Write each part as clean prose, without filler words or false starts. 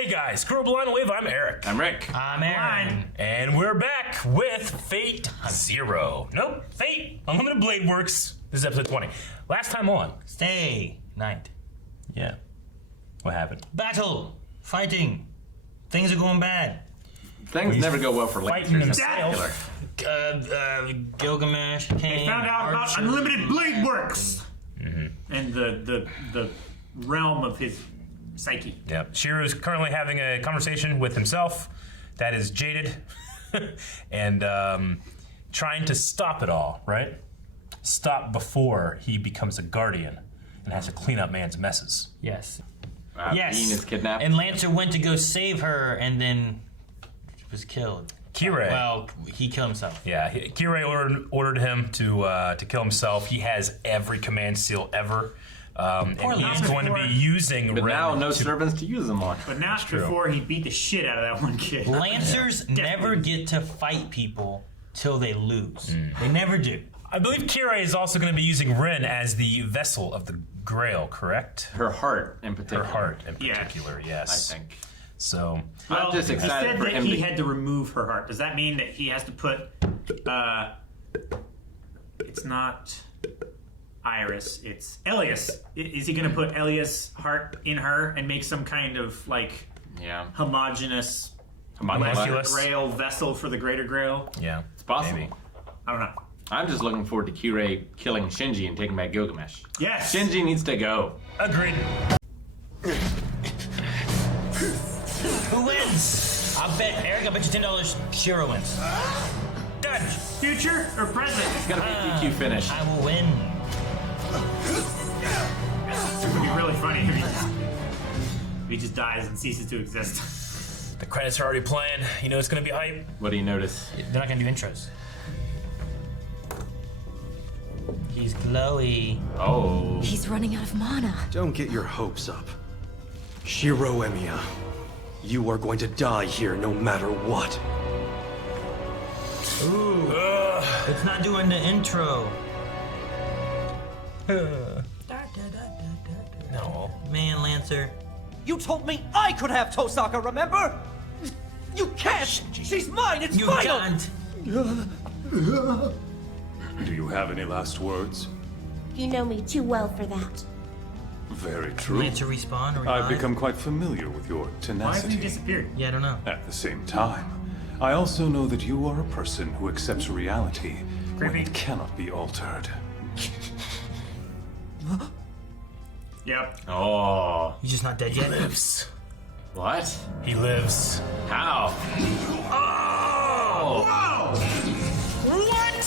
Hey guys, Screw Blind Wave, I'm Eric. I'm Rick. I'm Aaron. And we're back with Fate Fate Unlimited Blade Works. This is episode 20. Last time on. Stay night. Yeah. What happened? Battle. Fighting. Things are going bad. Things never go well for Fighting Lancers. himself. Gilgamesh came. They found out about Unlimited Blade Works and the realm of his psyche. Yeah. Shiro's currently having a conversation with himself that is jaded and trying to stop it all, right? Stop before he becomes a guardian and has to clean up man's messes. Yes. Bean is kidnapped. And Lancer went to go save her and then was killed. Kirei. Well, he killed himself. Yeah, Kirei ordered him to kill himself. He has every command seal ever. And he's going to be using But Ren now no to- servants to use them on. But not true. before he beat the shit out of that one kid. Lancers never get to fight people till they lose. They never do. I believe Kirei is also going to be using Ren as the vessel of the Grail, correct? Her heart in particular. Her heart in Yeah. particular, yes. I think. So, I'm just he excited said for that him he to... had to remove her heart. Does that mean that he has to put, it's not Iris, it's Elias. Is he going to put Elias' heart in her and make some kind of, like, Yeah. homogenous Homunculus. Grail vessel for the Greater Grail? yeah. It's possible. Maybe. I don't know. I'm just looking forward to Kirei killing Shinji and taking back Gilgamesh. Yes! Shinji needs to go. Agreed. Who wins? I bet Eric. I bet you $10 Shiro wins. Done. Future or present? It's gonna be a DQ finish. I will win. It would be really funny if he just dies and ceases to exist. The credits are already playing. You know it's going to be hype. What do you notice? They're not gonna do intros. He's glowy. Oh. He's running out of mana. Don't get your hopes up. Shiro Emiya, you are going to die here no matter what. Ooh. It's not doing the intro. No. Man, Lancer. You told me I could have Tosaka, remember? You can't! She's mine! It's You final! can't. Do you have any last words? You know me too well for that. Very true. Lancer respawn or I've revive? become quite familiar with your Why hasn't tenacity. he disappeared? Yeah, I don't know. At the same time, I also know that you are a person who accepts reality when Creepy. it cannot be altered. Yep. Oh. He's just not dead yet. Lives. What? He lives. How? Oh! What?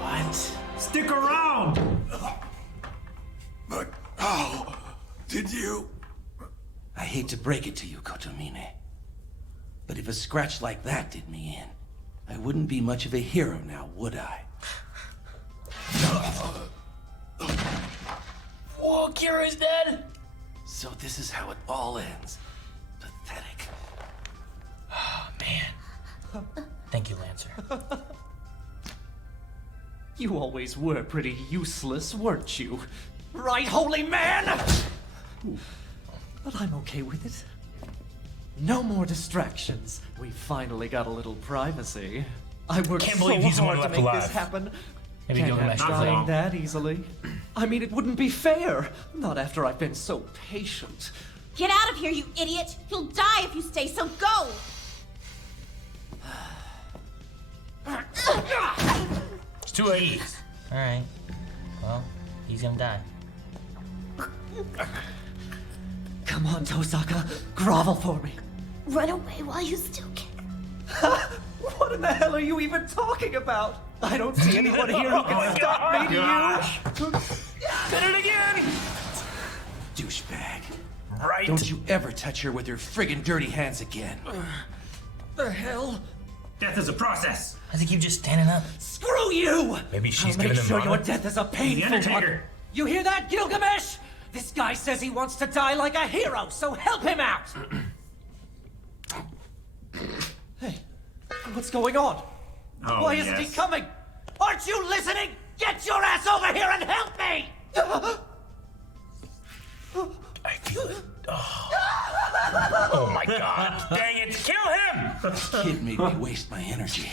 What? Stick around! But how did you? I hate to break it to you, Kotomine, but if a scratch like that did me in, I wouldn't be much of a hero now, would I? Whoa, Kira's dead. So this is how it all ends. Pathetic. Oh, man. Thank you, Lancer. You always were pretty useless, weren't you? Right, holy man? But I'm okay with it. No more distractions. We finally got a little privacy. I worked Can't so believe he's the one hard to left make alive. this happen. Maybe Can't Gilgamesh have is dying long. that easily. I mean, it wouldn't be fair. Not after I've been so patient. Get out of here, you idiot! You'll die if you stay, so go! It's too late. Alright. Well, he's gonna die. Come on, Tosaka. Grovel for me. Run away while you still can. What in the hell are you even talking about? I don't see anyone here who can stop me, do you? Did it again. Douchebag. Right. Don't you ever touch her with your friggin' dirty hands again. The hell? Death is a process. Does he keep just standing up? Screw you! Maybe she's I'll giving make him sure mana. your death is a The painful one. Undertaker. You hear that, Gilgamesh? This guy says he wants to die like a hero, so help him out! Hey, what's going on? Oh, Why isn't he yes. coming? Aren't you listening? Get your ass over here and help me! I feel it. Oh. Oh my god. Dang it. Kill him! Kid made me waste my energy.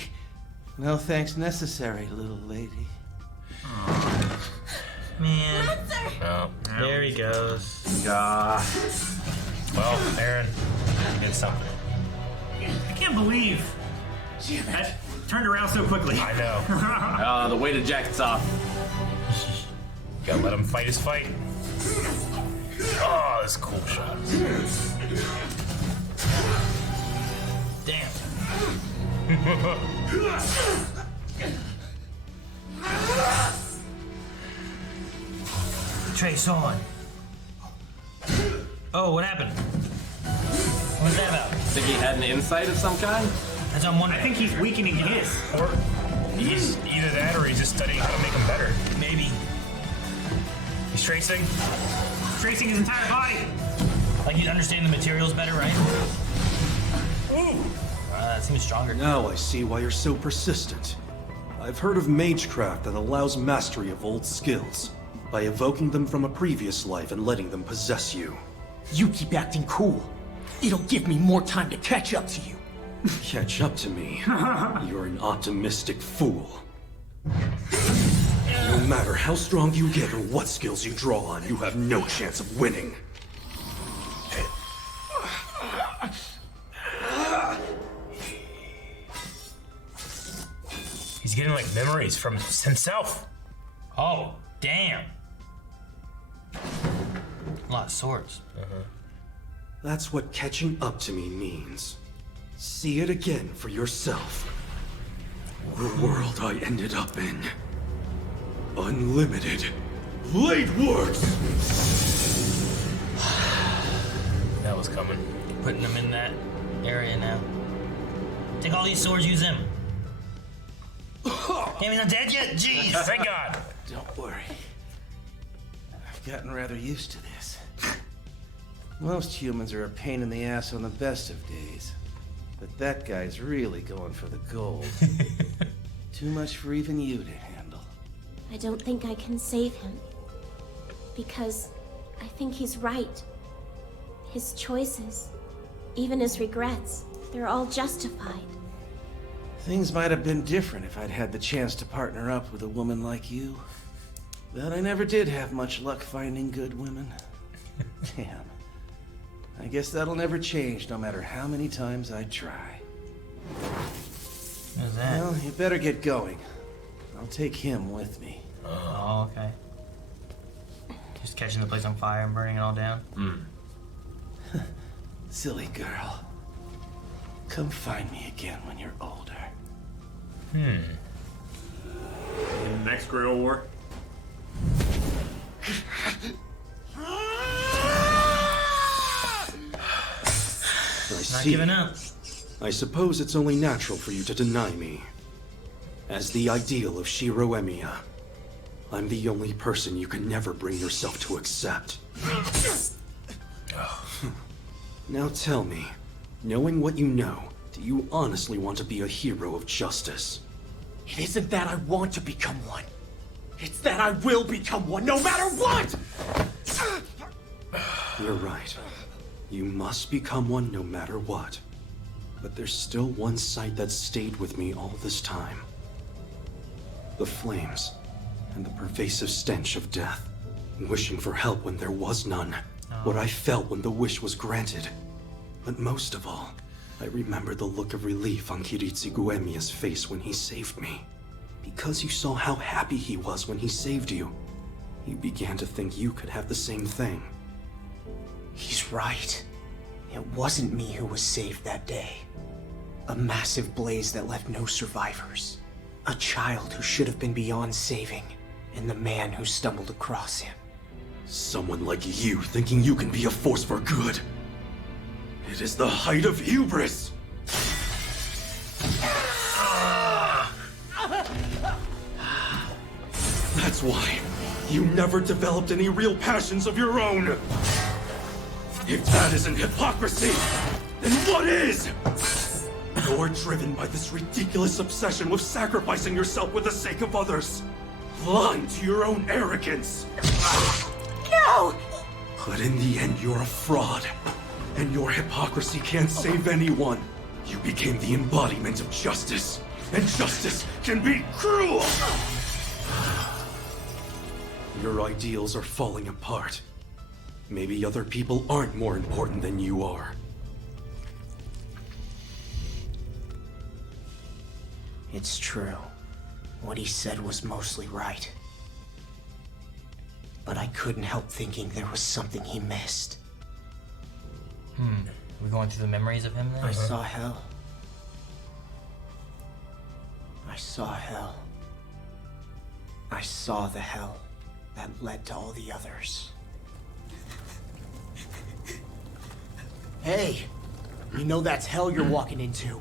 No thanks necessary, little lady. Man. Oh. There he goes. Well, Aaron, you did something. I can't believe that turned around so quickly. I know. The weighted jacket's off. Gotta let him fight his fight. Oh, this cool shot. Damn. Trace on. Oh, what happened? What's that about? Think he had an insight of some kind? That's what I'm wondering. I think he's weakening his. Or he's either that or he's just studying how to make him better. Maybe. He's tracing. Tracing his entire body. Like you understand the materials better, right? Ooh. That seems stronger. Now I see why you're so persistent. I've heard of magecraft that allows mastery of old skills by evoking them from a previous life and letting them possess you. You keep acting cool. It'll give me more time to catch up to you. Catch up to me. You're an optimistic fool. No matter how strong you get or what skills you draw on, you have no chance of winning. He's getting like memories from himself. Oh, damn. A lot of swords. That's what catching up to me means. See it again for yourself. The world I ended up in. Unlimited. Blade Works! That was coming. Putting them in that area now. Take all these swords, use them. Damn, he's not dead yet? Jeez. Thank God. Don't worry. I've gotten rather used to this. Most humans are a pain in the ass on the best of days. But that guy's really going for the gold. Too much for even you to handle. I don't think I can save him. Because I think he's right. His choices, even his regrets, they're all justified. Things might have been different if I'd had the chance to partner up with a woman like you. But I never did have much luck finding good women. Damn. I guess that'll never change, no matter how many times I try. What's that? Well, you better get going. I'll take him with me. Oh, okay. Just catching the place on fire and burning it all down. Silly girl. Come find me again when you're older. In the next Grill War. Not giving up. I suppose it's only natural for you to deny me. As the ideal of Shiro Emiya, I'm the only person you can never bring yourself to accept. Now tell me, knowing what you know, do you honestly want to be a hero of justice? It isn't that I want to become one. It's that I will become one no matter what! You're right. You must become one no matter what. But there's still one sight that stayed with me all this time. The flames, and the pervasive stench of death. Wishing for help when there was none. What I felt when the wish was granted. But most of all, I remember the look of relief on Kiritsugu Emiya's face when he saved me. Because you saw how happy he was when he saved you, you began to think you could have the same thing. He's right. It wasn't me who was saved that day. A massive blaze that left no survivors. A child who should have been beyond saving, and the man who stumbled across him. Someone like you thinking you can be a force for good. It is the height of hubris! That's why you never developed any real passions of your own! If that isn't hypocrisy, then what is? You're driven by this ridiculous obsession with sacrificing yourself for the sake of others. Blind to your own arrogance. No! But in the end, you're a fraud. and your hypocrisy can't save anyone. You became the embodiment of justice, and justice can be cruel! Your ideals are falling apart. Maybe other people aren't more important than you are. It's true. What he said was mostly right. But I couldn't help thinking there was something he missed. We're going through the memories of him then? I saw hell. I saw hell. I saw the hell that led to all the others. Hey, you know that's hell you're walking into.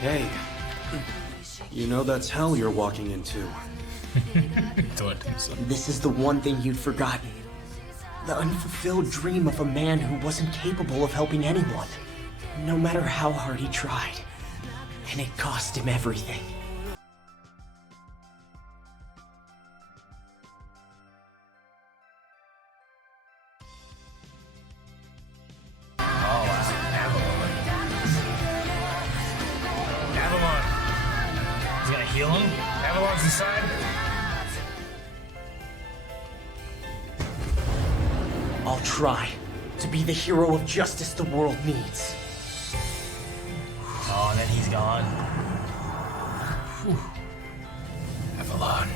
Hey, you know that's hell you're walking into. This is the one thing you'd forgotten. The unfulfilled dream of a man who wasn't capable of helping anyone, no matter how hard he tried. And it cost him everything. Avalon. He's gonna heal him? Avalon's inside. I'll try to be the hero of justice the world needs. Oh, and then he's gone. Avalon.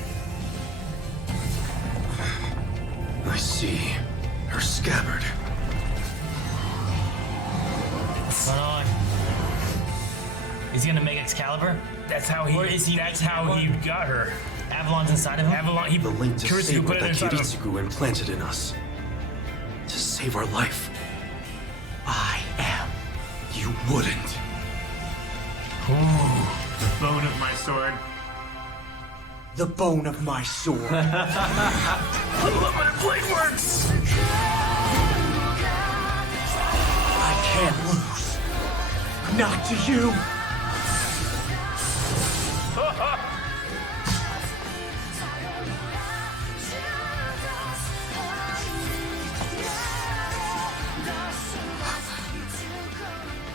I see her scabbard. What's going on? Is he gonna make Excalibur? That's how he. Or is he- That's how he got her. Avalon's inside of him? Avalon. He The link to Kiritsugu Saber put it that inside of him. Kiritsugu implanted in us. To save our life. I am. You wouldn't. The bone of my sword. The bone of my sword. I love my Blade Works. I can't lose. Not to you.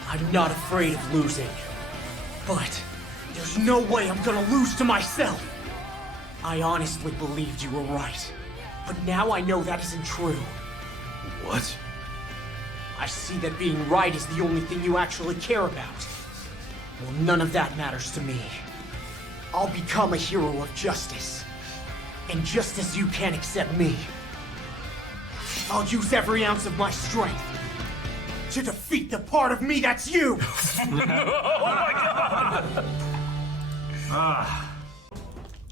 I'm not afraid of losing. But there's no way I'm gonna lose to myself. I honestly believed you were right. But now I know that isn't true. What? I see that being right is the only thing you actually care about. Well, none of that matters to me. I'll become a hero of justice. And just as you can't accept me, I'll use every ounce of my strength to defeat the part of me that's you!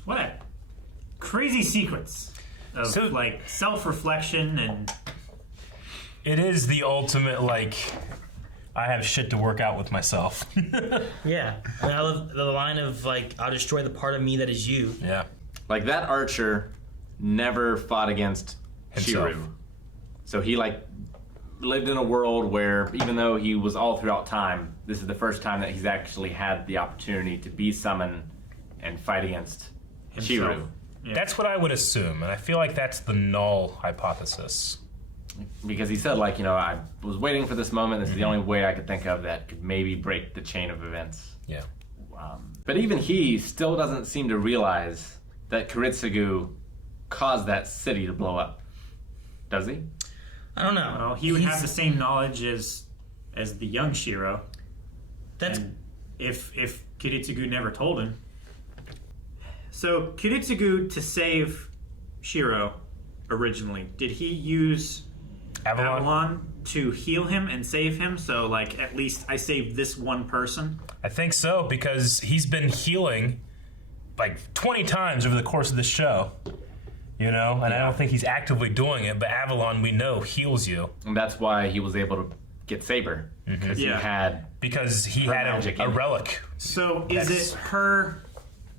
What a crazy sequence of So- like self-reflection and It is the ultimate, like, I have shit to work out with myself. Yeah. And I love the line of, like, I'll destroy the part of me that is you. Yeah. Like, that archer never fought against Himself. Shiru. So he, like, lived in a world where, even though he was all throughout time, this is the first time that he's actually had the opportunity to be summoned and fight against himself. Shiru. Yeah. That's what I would assume, and I feel like that's the null hypothesis. Because he said, like, you know, I was waiting for this moment. This is the only way I could think of that could maybe break the chain of events. Yeah. But even he still doesn't seem to realize that Kiritsugu caused that city to blow up. Does he? I don't know. Well, he would have the same knowledge as the young Shiro. That's And if Kiritsugu never told him. So Kiritsugu, to save Shiro originally, did he use Avalon to heal him and save him? So, like, at least I saved this one person. I think so, because he's been healing like 20 times over the course of this show. You know, and I don't think he's actively doing it, but Avalon, we know, heals you. And that's why he was able to get Saber. Because Yeah. he had... Because he Her had magic a in it. relic. So is That's- it her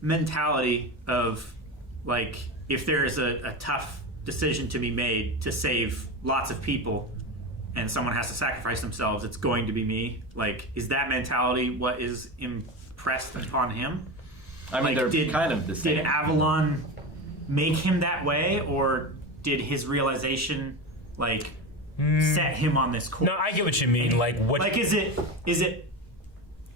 mentality of, like, if there's a tough decision to be made to save lots of people and someone has to sacrifice themselves, it's going to be me. Like, is that mentality what is impressed upon him? I mean, Like, they're kind of the same. Did Avalon make him that way, or did his realization like set him on this course? No, I get what you mean. Like, what? Like, is it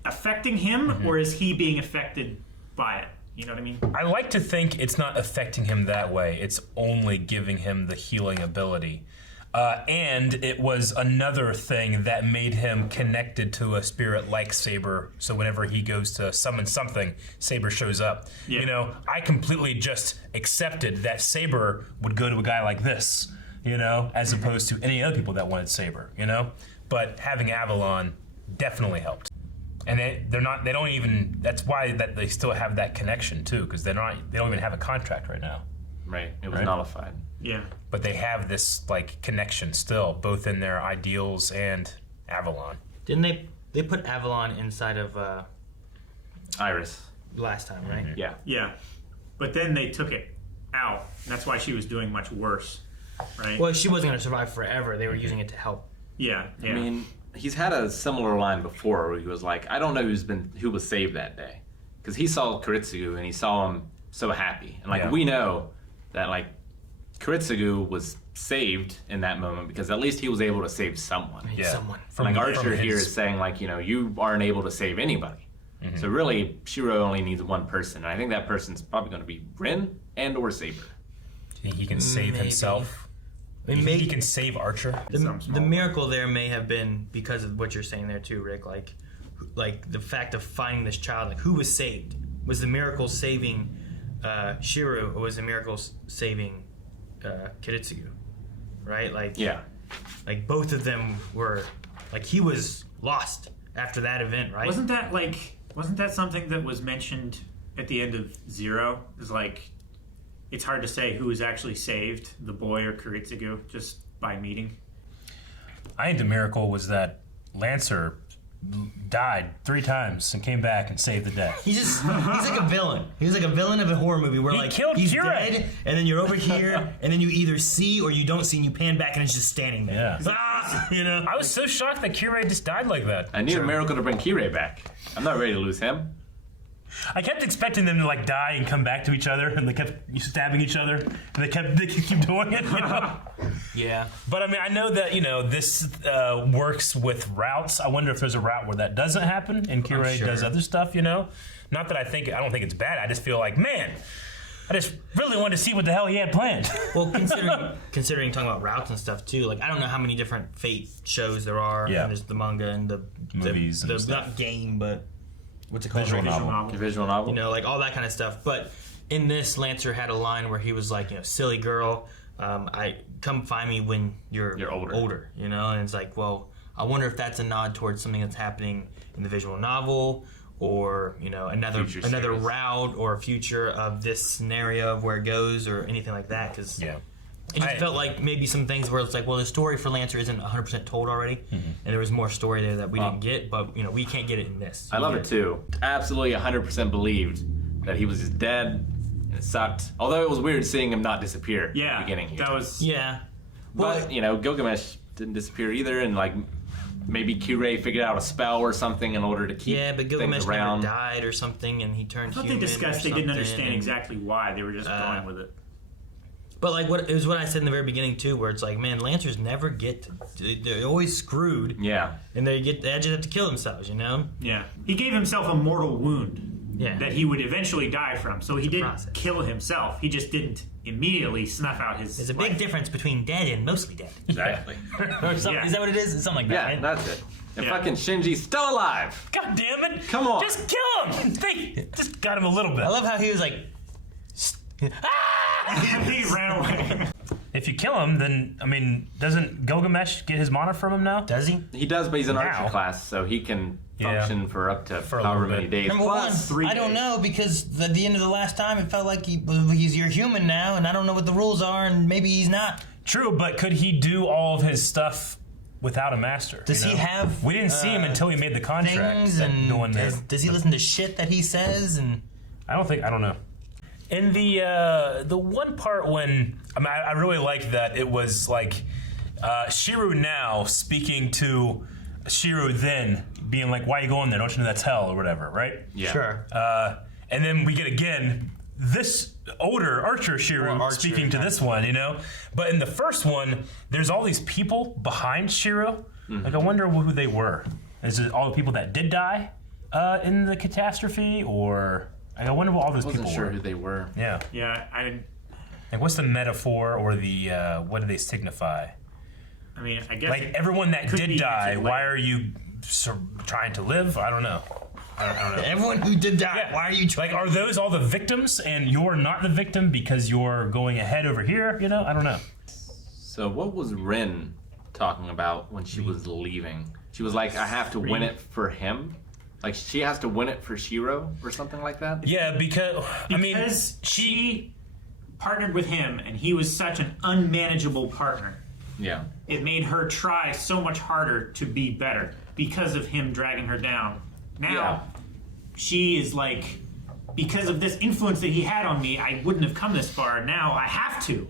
affecting him, or is he being affected by it? You know what I mean? I like to think it's not affecting him that way. It's only giving him the healing ability. And it was another thing that made him connected to a spirit like Saber. So whenever he goes to summon something, Saber shows up. Yeah. You know, I completely just accepted that Saber would go to a guy like this, you know, as opposed to any other people that wanted Saber, you know? But having Avalon definitely helped. And they don't even, that's why that they still have that connection too, because they don't even have a contract right now. Right. It was nullified. Yeah. But they have this like connection still, both in their ideals and Avalon. Didn't they put Avalon inside of Iris. last time, right? Yeah. Yeah. But then they took it out. That's why she was doing much worse, right? Well, she wasn't going to survive forever. They were using it to help. Yeah. Yeah. I mean, he's had a similar line before where he was like, I don't know who was saved that day. Because he saw Kiritsugu and he saw him so happy. And like, we know that like Kiritsugu was saved in that moment because at least he was able to save someone. Someone. Like Archer here is saying like, you know, you aren't able to save anybody. So really, Shiro only needs one person. And I think that person's probably going to be Rin and or Saber. Do you think he can save himself? I mean, He can save Archer? The miracle there may have been because of what you're saying there too, Rick. Like the fact of finding this child. Like, who was saved? Was the miracle saving Shiro, or was the miracle saving Kiritsugu? Right? Like, like both of them were. Like, he was lost after that event, right? Wasn't that something that was mentioned at the end of Zero? It's like, it's hard to say who was actually saved, the boy or Kiritsugu, just by meeting. I think the miracle was that Lancer died 3 times and came back and saved the day. He's like a villain. He's like a villain of a horror movie where He killed he's Kirei. dead, and then you're over here, and then you either see or you don't see, and you pan back, and it's just standing there. Yeah. You know. I was so shocked that Kirei just died like that. I need a miracle to bring Kirei back. I'm not ready to lose him. I kept expecting them to like die and come back to each other, and they kept stabbing each other, and they keep doing it. You know? Yeah. But I mean, I know that this works with routes. I wonder if there's a route where that doesn't happen, and Kirei does other stuff. You know, not that I don't think it's bad. I just feel like, man, I just really wanted to see what the hell he had planned. Well, considering talking about routes and stuff too, like I don't know how many different Fate shows there are. Yeah. And there's the manga and the Movies and stuff. not game, but what's it called? Visual novel. The visual novel. You know, like all that kind of stuff. But in this, Lancer had a line where he was like, you know, silly girl, I come find me when you're older. You know, and it's like, well, I wonder if that's a nod towards something that's happening in the visual novel, or you know, another route or a future of this scenario of where it goes, or anything like that. Because it just felt like maybe some things where it's like, well, the story for Lancer isn't 100% told already, and there was more story there that we didn't get, but you know, we can't get it in this. I love it too. Absolutely 100% believed that he was just dead, and it sucked. Although it was weird seeing him not disappear at the beginning here. That was But you know, Gilgamesh didn't disappear either, and like maybe Kirei figured out a spell or something in order to keep but Gilgamesh things around. never died or something, and he turned I thought human. they discussed or they didn't something, understand and- exactly why. They were just going with it. But like it was what I said in the very beginning too, where it's like, man, Lancers never get they're always screwed. Yeah. And they just have to kill themselves, you know? Yeah. He gave himself a mortal wound that he would eventually die from. So he didn't kill himself. He just didn't immediately snuff out his There's a big difference between dead and mostly dead. Exactly. Or something. Is that what it is? It's something like that, right? That's it. And fucking Shinji's still alive. God damn it! Come on. Just kill him. They just got him a little bit. I love how he was like, he ran away. If you kill him, then I mean, doesn't Gilgamesh get his mana from him now? Does he? He does, but he's an Now. archer class, so he can function for up to a however little many bit. days. Number Plus, one, I don't know, because at the end of the last time, it felt like he's your human now, and I don't know what the rules are, and maybe he's not. True, but could he do all of his stuff without a master? Does he have? We didn't see him until he made the contract. Things that and no one does he listen to shit that he says? And I don't know. In the one part when I really liked that it was like Shiro now speaking to Shiro then being like, why are you going there? Don't you know that's hell or whatever, right? Yeah. Sure. And then we get again this older Archer Shiro speaking to this one, you know? But in the first one, there's all these people behind Shiro. Like, I wonder who they were. Is it all the people that did die in the catastrophe? Or, like, I wonder what all those people were. I wasn't sure who they were. Yeah. Yeah, I didn't. Like, what's the metaphor or the, what do they signify? I mean, I guess. Like, everyone that did die, why are you trying to live? I don't know. I don't know. Everyone who did die, why are you trying? Like, are those all the victims and you're not the victim because you're going ahead over here? You know, I don't know. So what was Rin talking about when she was leaving? She was like, I have to win it for him? Like, she has to win it for Shiro or something like that? Yeah, because I mean, she partnered with him and he was such an unmanageable partner. Yeah. It made her try so much harder to be better because of him dragging her down. Now, she is like, because of this influence that he had on me, I wouldn't have come this far. Now I have to,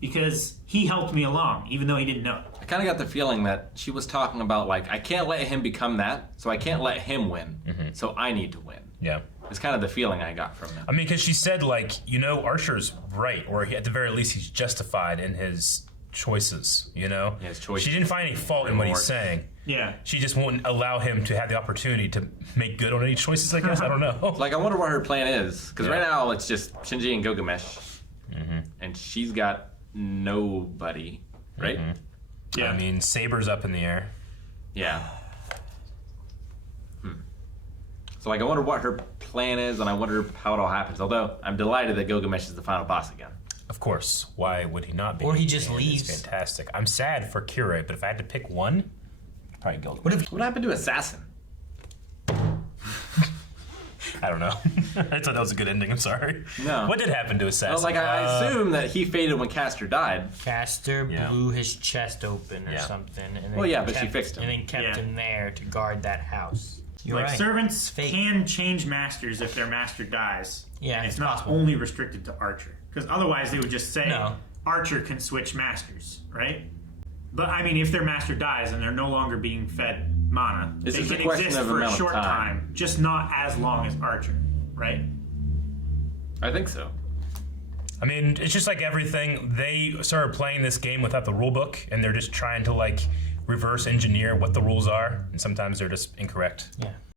because he helped me along, even though he didn't know. I kind of got the feeling that she was talking about, like, I can't let him become that, so I can't let him win, so I need to win. Yeah. It's kind of the feeling I got from that. I mean, because she said, like, you know, Archer's right, or at the very least, he's justified in his choices, you know? Yeah, his choices. She didn't find any fault in what he's saying. Yeah. She just won't allow him to have the opportunity to make good on any choices, I guess. I don't know. Like, I wonder what her plan is, because right now it's just Shinji and Gilgamesh, and she's got nobody, right? Yeah. I mean, Saber's up in the air. Yeah. So, like, I wonder what her plan is, and I wonder how it all happens. Although, I'm delighted that Gilgamesh is the final boss again. Of course. Why would he not be? Or he just And leaves. It's fantastic. I'm sad for Kira, but if I had to pick one, probably Gilgamesh. What happened to Assassin? I don't know. I thought that was a good ending. I'm sorry. No. What did happen to Assassin? Well, like, I assume that he faded when Castor died. Castor blew his chest open or something. And then Well, yeah, but she fixed him. And then kept him there to guard that house. You're Like, right. servants Fate. can change masters if their master dies. Yeah, and it's it's not possible. only restricted to Archer. Because otherwise they would just say No. Archer can switch masters, right? But I mean, if their master dies and they're no longer being fed mana, It's they just a can question exist of for a amount of short time. time, just not as long as Archer, right? I think so. I mean, it's just like everything. They started playing this game without the rule book, and they're just trying to, like, reverse engineer what the rules are, and sometimes they're just incorrect. Yeah.